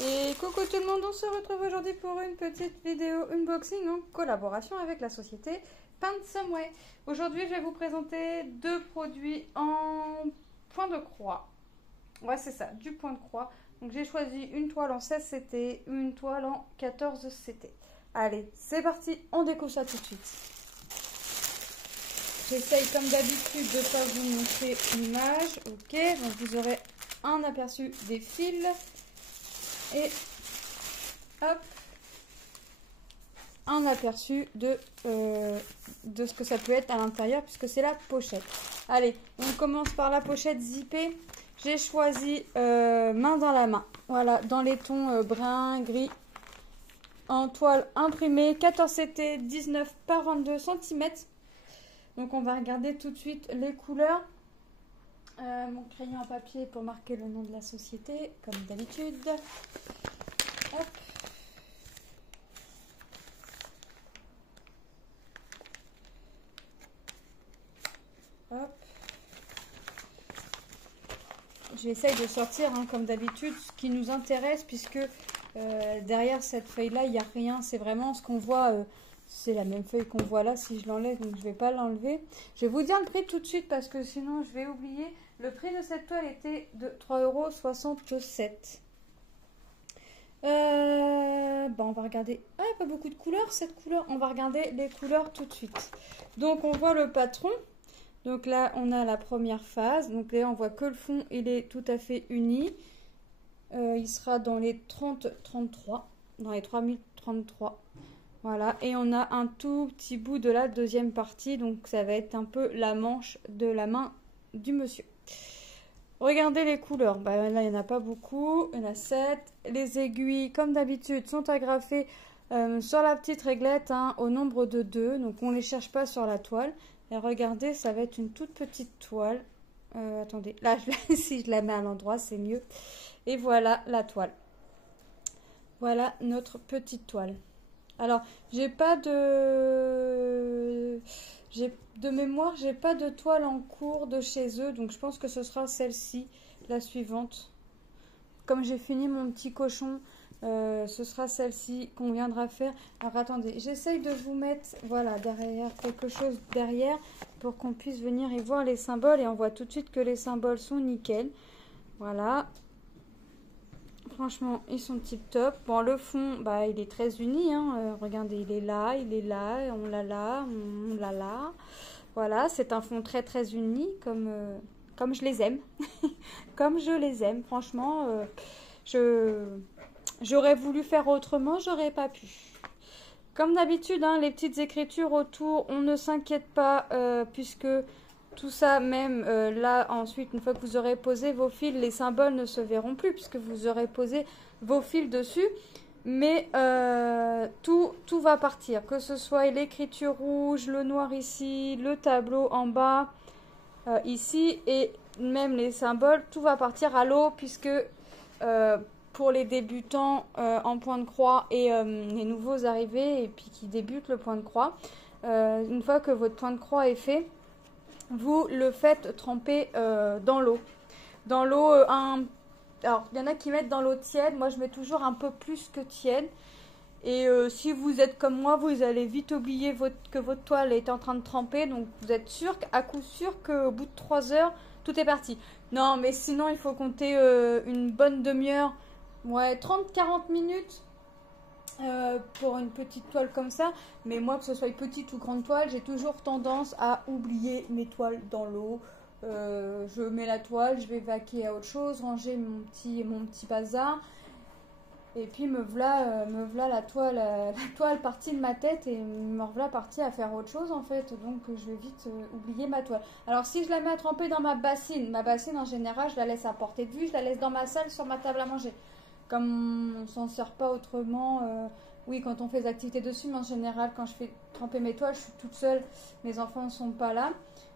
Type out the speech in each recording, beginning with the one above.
Et coucou tout le monde, on se retrouve aujourd'hui pour une petite vidéo unboxing en collaboration avec la société Paint Some Way. Aujourd'hui, je vais vous présenter deux produits en point de croix. Ouais, c'est ça, du point de croix. Donc j'ai choisi une toile en 16 CT, une toile en 14 CT. Allez, c'est parti, on découvre ça tout de suite. J'essaye comme d'habitude de ne pas vous montrer l'image. Ok, donc vous aurez un aperçu des fils. Et hop, un aperçu de ce que ça peut être à l'intérieur puisque c'est la pochette. Allez, on commence par la pochette zippée. J'ai choisi main dans la main. Voilà, dans les tons brun, gris, en toile imprimée, 14 CT, 19 par 22 cm. Donc on va regarder tout de suite les couleurs. Mon crayon à papier pour marquer le nom de la société, comme d'habitude. Hop. Hop. J'essaye de sortir, hein, comme d'habitude, ce qui nous intéresse, puisque derrière cette feuille-là, il n'y a rien. C'est vraiment ce qu'on voit. C'est la même feuille qu'on voit là, si je l'enlève, donc je ne vais pas l'enlever. Je vais vous dire le prix tout de suite, parce que sinon je vais oublier. Le prix de cette toile était de 3,67 €. On va regarder. Ah, il n'y a pas beaucoup de couleurs, cette couleur. On va regarder les couleurs tout de suite. Donc, on voit le patron. Donc là, on a la première phase. Donc là, on voit que le fond, il est tout à fait uni. Il sera dans les 30-33. Dans les 3033. Voilà. Et on a un tout petit bout de la deuxième partie. Donc, ça va être un peu la manche de la main du monsieur. Regardez les couleurs. Là, il n'y en a pas beaucoup. Il y en a 7. Les aiguilles, comme d'habitude, sont agrafées sur la petite réglette, hein, au nombre de 2. Donc, on ne les cherche pas sur la toile. Et regardez, ça va être une toute petite toile. Attendez, là, si je la mets à l'endroit, c'est mieux. Et voilà la toile. Voilà notre petite toile. Alors, j'ai pas de... De mémoire, j'ai pas de toile en cours de chez eux, donc je pense que ce sera celle-ci, la suivante. Comme j'ai fini mon petit cochon, ce sera celle-ci qu'on viendra faire. Alors attendez, j'essaye de vous mettre, voilà, derrière, quelque chose derrière, pour qu'on puisse venir y voir les symboles, et on voit tout de suite que les symboles sont nickel. Voilà. Franchement, ils sont tip top. Bon, le fond, il est très uni, hein. Regardez, il est là, on l'a là, on l'a là. Voilà, c'est un fond très très uni, comme je les aime. Comme je les aime, franchement. J'aurais voulu faire autrement, j'aurais pas pu. Comme d'habitude, hein, les petites écritures autour, on ne s'inquiète pas, puisque... Tout ça, même là, ensuite, une fois que vous aurez posé vos fils, les symboles ne se verront plus puisque vous aurez posé vos fils dessus. Mais tout va partir, que ce soit l'écriture rouge, le noir ici, le tableau en bas, ici, et même les symboles, tout va partir à l'eau puisque pour les débutants en point de croix et les nouveaux arrivés et puis qui débutent le point de croix, une fois que votre point de croix est fait, vous le faites tremper dans l'eau. Dans l'eau, alors il y en a qui mettent dans l'eau tiède, moi je mets toujours un peu plus que tiède. Et si vous êtes comme moi, vous allez vite oublier que votre toile est en train de tremper. Donc vous êtes sûr, à coup sûr qu'au bout de 3 heures, tout est parti. Non, mais sinon il faut compter une bonne demi-heure, ouais, 30-40 minutes. Pour une petite toile comme ça, mais moi que ce soit petite ou grande toile, j'ai toujours tendance à oublier mes toiles dans l'eau. Je mets la toile, je vais vaquer à autre chose, ranger mon petit bazar, et puis me voilà la toile partie de ma tête, et me voilà partie à faire autre chose en fait, donc je vais vite oublier ma toile. Alors si je la mets à tremper dans ma bassine en général je la laisse à portée de vue, je la laisse dans ma salle sur ma table à manger. Comme on s'en sert pas autrement, oui, quand on fait des activités dessus, mais en général, quand je fais tremper mes toiles, je suis toute seule, mes enfants ne sont pas là.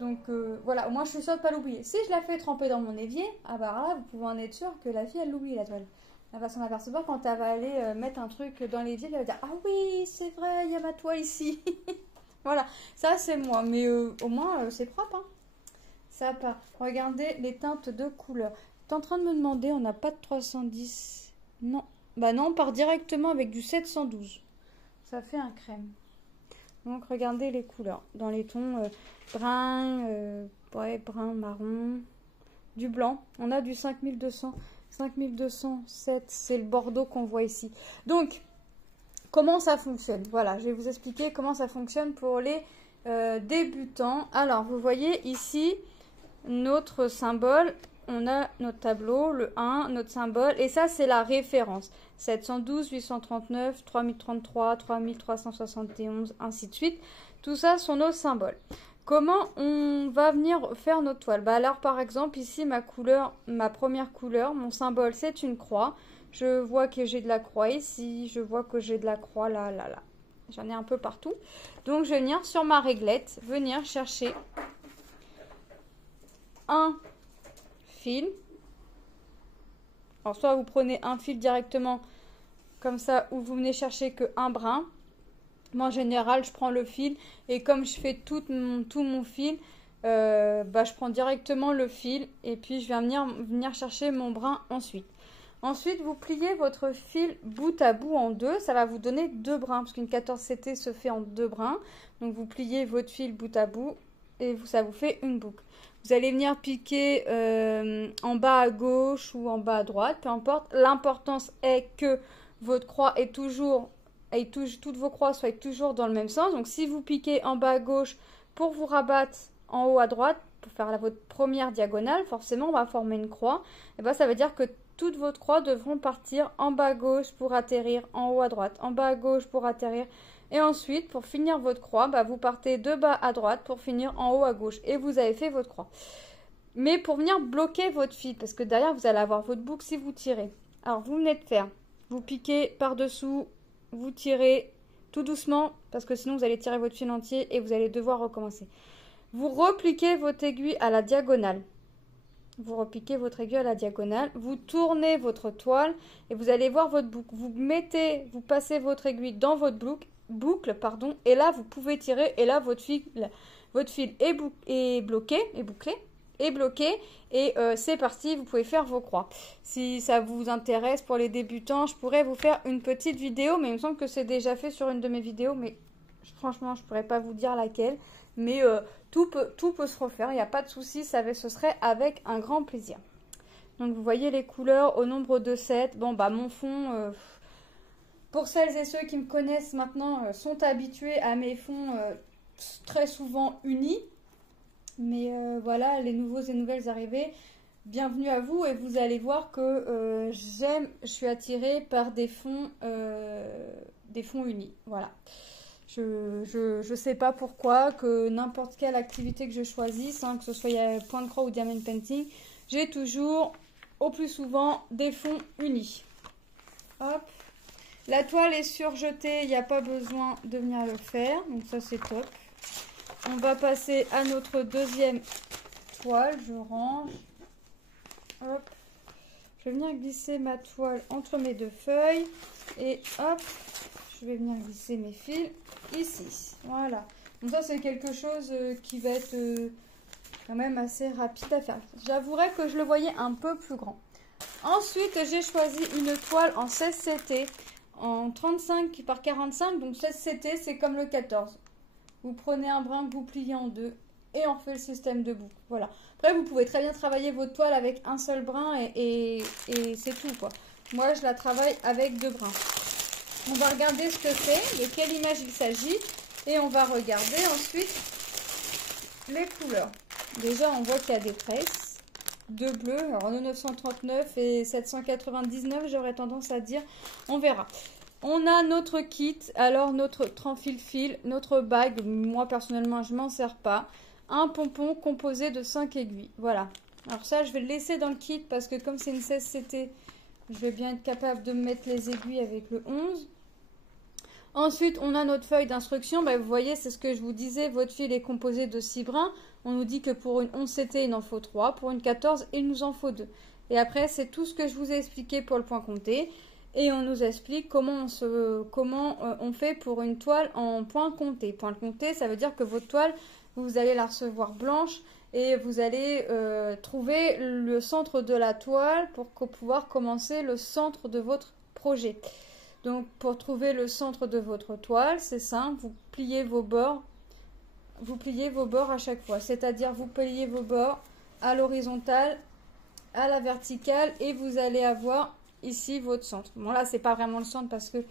Donc voilà, au moins je suis sûre de ne pas l'oublier. Si je la fais tremper dans mon évier, ah bah là, vous pouvez en être sûr que la fille, elle l'oublie, la toile. Elle va s'en apercevoir quand elle va aller mettre un truc dans l'évier, elle va dire « Ah oui, c'est vrai, il y a ma toile ici !» Voilà, ça c'est moi, mais au moins c'est propre, hein. Ça part. Regardez les teintes de couleurs. Tu es en train de me demander, on n'a pas de 310... Non, Bah non, on part directement avec du 712. Ça fait un crème. Donc regardez les couleurs. Dans les tons brun, ouais, brun, marron, du blanc. On a du 5200. 5207, c'est le bordeaux qu'on voit ici. Donc, comment ça fonctionne? Voilà, je vais vous expliquer comment ça fonctionne pour les débutants. Alors, vous voyez ici notre symbole. On a notre tableau, le 1, notre symbole. Et ça, c'est la référence. 712, 839, 3033, 3371, ainsi de suite. Tout ça sont nos symboles. Comment on va venir faire notre toile? Bah alors, par exemple, ici, ma première couleur, mon symbole, c'est une croix. Je vois que j'ai de la croix ici. Je vois que j'ai de la croix là, là, là. J'en ai un peu partout. Donc, je vais venir sur ma réglette, venir chercher un fil. Alors, soit vous prenez un fil directement comme ça, ou vous venez chercher que un brin. Moi, en général, je prends le fil et comme je fais tout mon fil, bah, je prends directement le fil et puis je vais venir chercher mon brin ensuite. Ensuite, vous pliez votre fil bout à bout en deux. Ça va vous donner deux brins parce qu'une 14CT se fait en deux brins. Donc, vous pliez votre fil bout à bout et ça vous fait une boucle. Vous allez venir piquer en bas à gauche ou en bas à droite, peu importe. L'importance est que votre croix est toujours, toutes vos croix soient toujours dans le même sens. Donc, si vous piquez en bas à gauche pour vous rabattre en haut à droite, pour faire votre première diagonale, forcément, on va former une croix. Et ben, ça veut dire que toutes vos croix devront partir en bas à gauche pour atterrir en haut à droite, en bas à gauche pour atterrir. Et ensuite, pour finir votre croix, bah, vous partez de bas à droite pour finir en haut à gauche. Et vous avez fait votre croix. Mais pour venir bloquer votre fil, parce que derrière, vous allez avoir votre boucle si vous tirez. Alors, vous venez de faire, vous piquez par-dessous, vous tirez tout doucement, parce que sinon, vous allez tirer votre fil entier et vous allez devoir recommencer. Vous repliquez votre aiguille à la diagonale. Vous repiquez votre aiguille à la diagonale, vous tournez votre toile et vous allez voir votre boucle. Vous passez votre aiguille dans votre boucle, et là vous pouvez tirer et là votre fil est bloqué, et c'est parti, vous pouvez faire vos croix. Si ça vous intéresse pour les débutants, je pourrais vous faire une petite vidéo, mais il me semble que c'est déjà fait sur une de mes vidéos, mais franchement je ne pourrais pas vous dire laquelle. Mais tout peut se refaire, il n'y a pas de souci, ce serait avec un grand plaisir. Donc vous voyez les couleurs au nombre de 7. Bon bah mon fond, pour celles et ceux qui me connaissent maintenant, sont habitués à mes fonds très souvent unis. Mais voilà, les nouveaux et nouvelles arrivées, bienvenue à vous et vous allez voir que je suis attirée par des fonds unis, voilà. Je sais pas pourquoi, que n'importe quelle activité que je choisisse, hein, que ce soit point de croix ou diamond painting, j'ai toujours, au plus souvent, des fonds unis. Hop. La toile est surjetée, il n'y a pas besoin de venir le faire, donc ça c'est top. On va passer à notre deuxième toile, je range. Hop. Je vais venir glisser ma toile entre mes deux feuilles et hop, je vais venir glisser mes fils ici. Voilà. Donc ça c'est quelque chose qui va être quand même assez rapide à faire. J'avouerai que je le voyais un peu plus grand. Ensuite j'ai choisi une toile en 16 CT en 35 par 45. Donc 16 CT c'est comme le 14. Vous prenez un brin que vous pliez en deux et on fait le système de boucle. Voilà. Après vous pouvez très bien travailler votre toile avec un seul brin et c'est tout quoi. Moi je la travaille avec deux brins. On va regarder ce que c'est, de quelle image il s'agit. Et on va regarder ensuite les couleurs. Déjà, on voit qu'il y a des tresses de bleu. Alors, 939 et 799, j'aurais tendance à dire. On verra. On a notre kit. Alors, notre fil, notre bague. Moi, personnellement, je ne m'en sers pas. Un pompon composé de 5 aiguilles. Voilà. Alors ça, je vais le laisser dans le kit parce que comme c'est une 16 CT, je vais bien être capable de mettre les aiguilles avec le 11. Ensuite, on a notre feuille d'instruction. Bah, vous voyez, c'est ce que je vous disais. Votre fil est composé de 6 brins. On nous dit que pour une 11 CT, il en faut 3. Pour une 14, il nous en faut 2. Et après, c'est tout ce que je vous ai expliqué pour le point compté. Et on nous explique comment on fait pour une toile en point compté. Point compté, ça veut dire que votre toile, vous allez la recevoir blanche. Et vous allez trouver le centre de la toile pour pouvoir commencer le centre de votre projet. Donc pour trouver le centre de votre toile, c'est simple, vous pliez vos bords à chaque fois. C'est-à-dire vous pliez vos bords à l'horizontale, à la verticale et vous allez avoir ici votre centre. Bon là c'est pas vraiment le centre parce que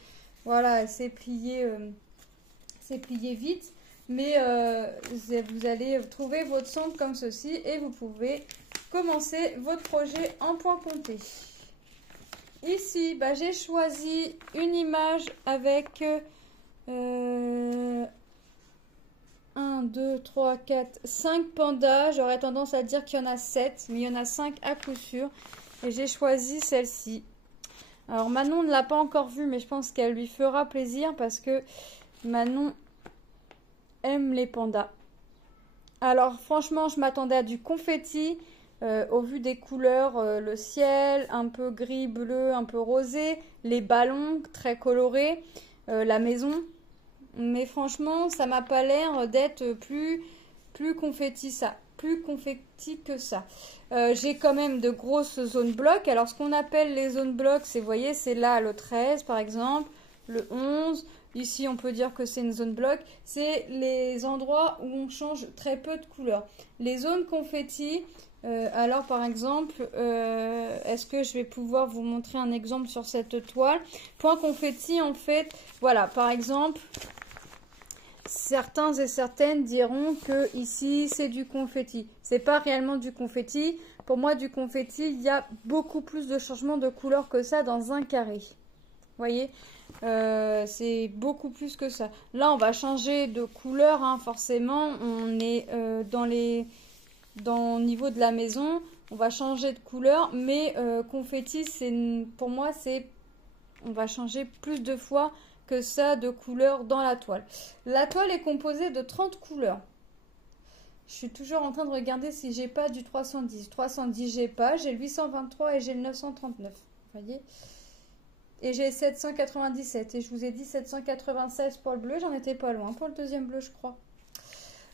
voilà c'est plié vite, mais vous allez trouver votre centre comme ceci et vous pouvez commencer votre projet en point compté. Ici bah, j'ai choisi une image avec 1, 2, 3, 4, 5 pandas. J'aurais tendance à dire qu'il y en a 7, mais il y en a 5 à coup sûr. Et j'ai choisi celle-ci. Alors Manon ne l'a pas encore vue, mais je pense qu'elle lui fera plaisir parce que Manon aime les pandas. Alors franchement, je m'attendais à du confetti. Au vu des couleurs, le ciel, un peu gris, bleu, un peu rosé, les ballons très colorés, la maison. Mais franchement, ça m'a pas l'air d'être plus confetti que ça. J'ai quand même de grosses zones blocs. Alors, ce qu'on appelle les zones blocs, c'est, vous voyez, c'est là le 13 par exemple, le 11. Ici, on peut dire que c'est une zone bloc. C'est les endroits où on change très peu de couleurs. Les zones confetti, alors par exemple, est-ce que je vais pouvoir vous montrer un exemple sur cette toile? Point confetti, en fait, voilà, par exemple... Certains et certaines diront que ici c'est du confetti. C'est pas réellement du confetti. Pour moi, du confetti, il y a beaucoup plus de changements de couleur que ça dans un carré. Vous voyez, c'est beaucoup plus que ça. Là, on va changer de couleur, hein, forcément. On est au niveau de la maison. On va changer de couleur, mais confetti, pour moi, on va changer plus de fois que ça de couleurs dans la toile. La toile est composée de 30 couleurs. Je suis toujours en train de regarder si j'ai pas du 310. 310, j'ai pas. J'ai le 823 et j'ai le 939. Vous voyez? Et j'ai 797. Et je vous ai dit 796 pour le bleu. J'en étais pas loin pour le deuxième bleu, je crois.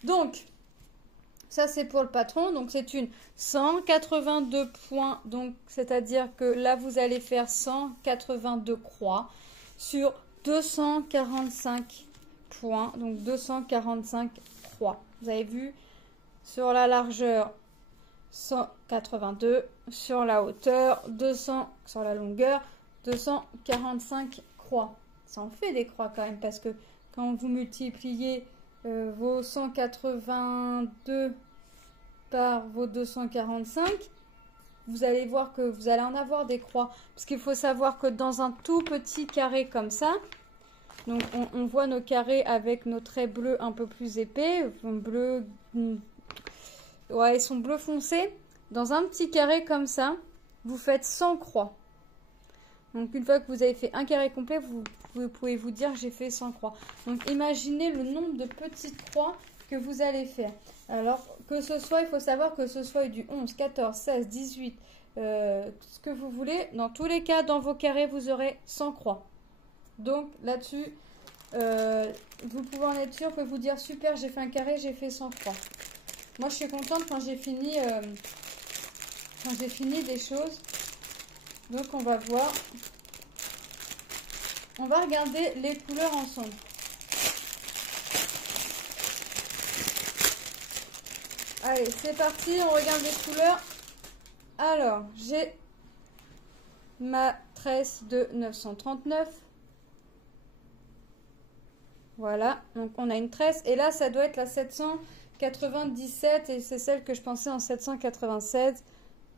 Donc, ça c'est pour le patron. Donc, c'est une 182 points. Donc, c'est-à-dire que là, vous allez faire 182 croix sur 245 points, donc 245 croix. Vous avez vu, sur la largeur 182, sur la hauteur 200, sur la longueur 245 croix. Ça en fait des croix quand même, parce que quand vous multipliez vos 182 par vos 245, vous allez voir que vous allez en avoir des croix. Parce qu'il faut savoir que dans un tout petit carré comme ça, donc on voit nos carrés avec nos traits bleus un peu plus épais, bleu, ouais, ils sont bleu foncé. Dans un petit carré comme ça, vous faites 100 croix. Donc une fois que vous avez fait un carré complet, vous pouvez vous dire j'ai fait 100 croix. Donc imaginez le nombre de petites croix que vous allez faire. Alors que ce soit, il faut savoir que ce soit du 11, 14, 16, 18, ce que vous voulez. Dans tous les cas, dans vos carrés, vous aurez 100 croix. Donc là-dessus, vous pouvez en être sûr que vous dire super, j'ai fait un carré, j'ai fait 100 croix. Moi, je suis contente quand j'ai fini des choses. Donc on va voir. On va regarder les couleurs ensemble. Allez, c'est parti, on regarde les couleurs. Alors, j'ai ma tresse de 939. Voilà, donc on a une tresse. Et là, ça doit être la 797 et c'est celle que je pensais en 796.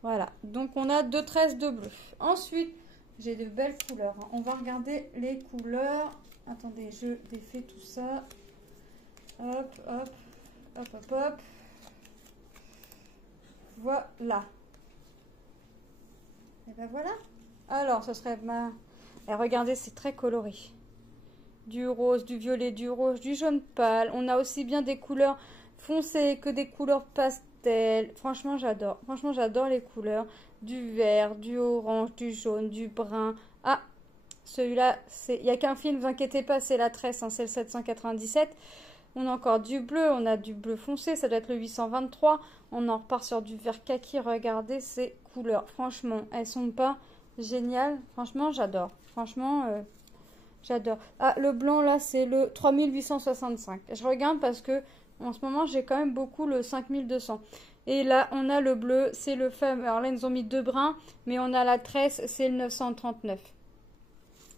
Voilà, donc on a deux tresses de bleu. Ensuite, j'ai de belles couleurs. On va regarder les couleurs. Attendez, je défais tout ça. Hop, hop, hop, hop, hop. Voilà. Et ben voilà. Alors, ce serait ma... Et regardez, c'est très coloré. Du rose, du violet, du rouge, du jaune pâle. On a aussi bien des couleurs foncées que des couleurs pastel. Franchement, j'adore. Franchement, j'adore les couleurs. Du vert, du orange, du jaune, du brun. Ah, celui-là, il n'y a qu'un fil, ne vous inquiétez pas, c'est la tresse, hein, c'est le 797. On a encore du bleu, on a du bleu foncé, ça doit être le 823. On en repart sur du vert kaki. Regardez ces couleurs. Franchement, elles sont pas Génial. Franchement, j'adore. Franchement, j'adore. Ah, le blanc, là, c'est le 3865. Je regarde parce que en ce moment, j'ai quand même beaucoup le 5200. Et là, on a le bleu, c'est le fameux. Alors là, ils nous ont mis 2 brins, mais on a la tresse, c'est le 939.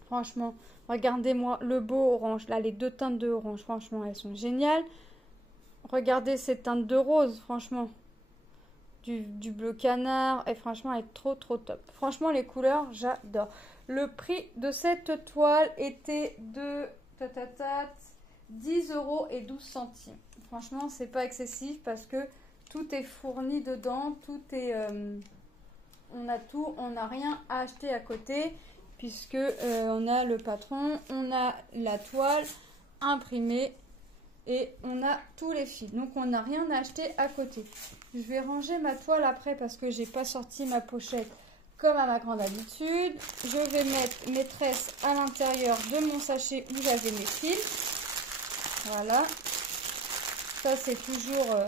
Franchement, regardez-moi le beau orange. Là, les 2 teintes de orange, franchement, elles sont géniales. Regardez ces teintes de rose, franchement. Du bleu canard. Et franchement, elle est trop, trop top. Franchement, les couleurs, j'adore. Le prix de cette toile était de 10 € et 12 centimes. Franchement, c'est pas excessif parce que tout est fourni dedans. Tout est... on a tout, on n'a rien à acheter à côté. Puisque on a le patron, on a la toile imprimée et on a tous les fils. Donc on n'a rien à acheter à côté. Je vais ranger ma toile après parce que j'ai pas sorti ma pochette comme à ma grande habitude. Je vais mettre mes tresses à l'intérieur de mon sachet où j'avais mes fils. Voilà. Ça c'est toujours...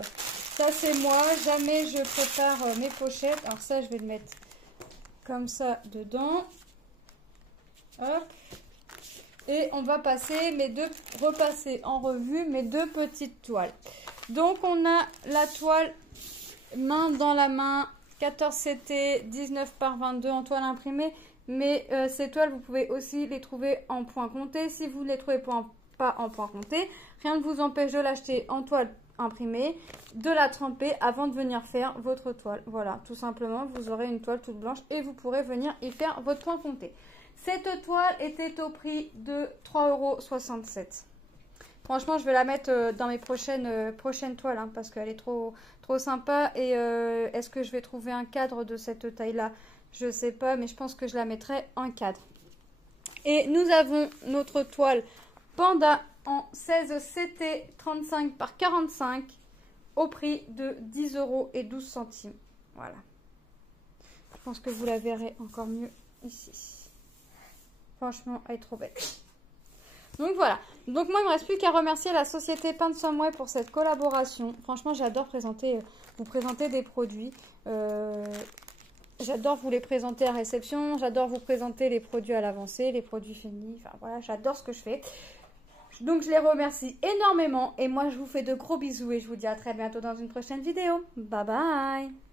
ça c'est moi. Jamais je prépare mes pochettes. Alors ça je vais le mettre comme ça dedans. Hop. Et on va repasser en revue mes 2 petites toiles. Donc on a la toile main dans la main 14 CT 19 par 22 en toile imprimée. Mais ces toiles, vous pouvez aussi les trouver en point compté. Si vous ne les trouvez pas en point compté, rien ne vous empêche de l'acheter en toile imprimée, de la tremper avant de venir faire votre toile. Voilà, tout simplement, vous aurez une toile toute blanche et vous pourrez venir y faire votre point compté. Cette toile était au prix de 3,67 €. Franchement, je vais la mettre dans mes prochaines toiles hein, parce qu'elle est trop sympa. Et est-ce que je vais trouver un cadre de cette taille-là? Je ne sais pas, mais je pense que je la mettrai en cadre. Et nous avons notre toile Panda en 16 CT 35 par 45 au prix de 10 € et 12 centimes. Voilà. Je pense que vous la verrez encore mieux ici. Franchement, elle est trop belle. Donc voilà. Donc moi, il ne me reste plus qu'à remercier la société Paint Somewhere pour cette collaboration. Franchement, j'adore vous présenter des produits. J'adore vous les présenter à réception. J'adore vous présenter les produits à l'avancée, les produits finis. Enfin voilà, j'adore ce que je fais. Donc je les remercie énormément. Et moi, je vous fais de gros bisous et je vous dis à très bientôt dans une prochaine vidéo. Bye bye!